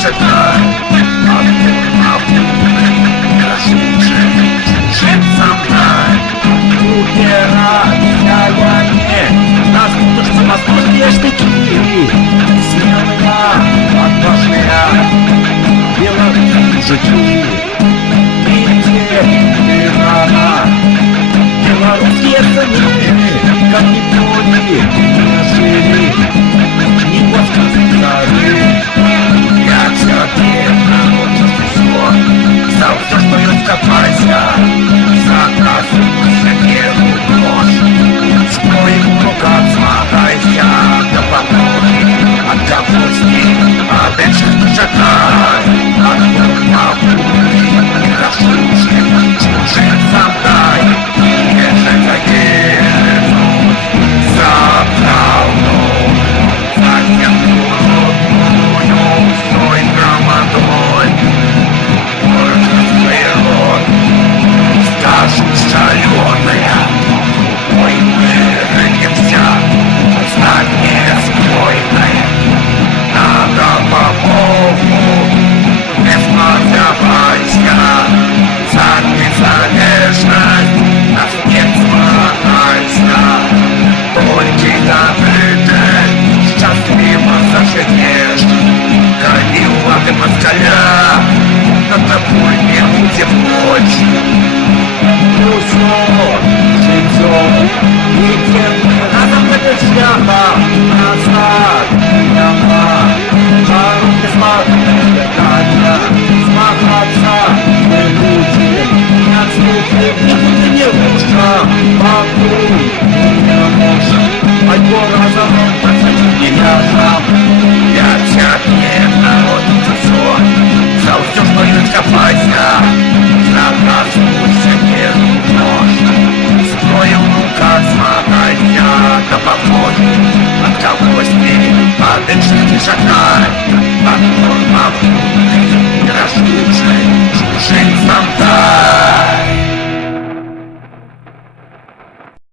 Читай, жить со мной. Убирание, нас будут что возможные штыки. Сильная, отважная, белорусские мужики. Видите, тирана, белорусские сыны, как ни пони, не жили, не восказали. Я тебе научусь все, за все, что ископайся. Заказывайся, первую нож, строй в руках, смагайся, да поможи. От капусти, от этих шагай, от бурнавури, и расшушки, чужих замдай, и это заеду, заправну, затем уродную, строй громадой, можно сырот, скажу соленая, ой, мы рынемся, знание спойное. Надо по Богу, не смотревайся, за незалежность, нас не смахайся. Только забыты, счастливо заживешь, горилла ты москаля, над тобой не будем ночь. Ну что, житём, идем, разом это шляпа, назад, прямо, руки смотрят, Катя, смахаться, мы будем, не отступим, никуда не нужно, покуй, не можем, альбо разом, подсадим не ляжем. Я тебе научу все, за все, что ископайся, заказывайся, не нужно, строим руках, смагайся, да поможет, от кого с ней, от этих шагай.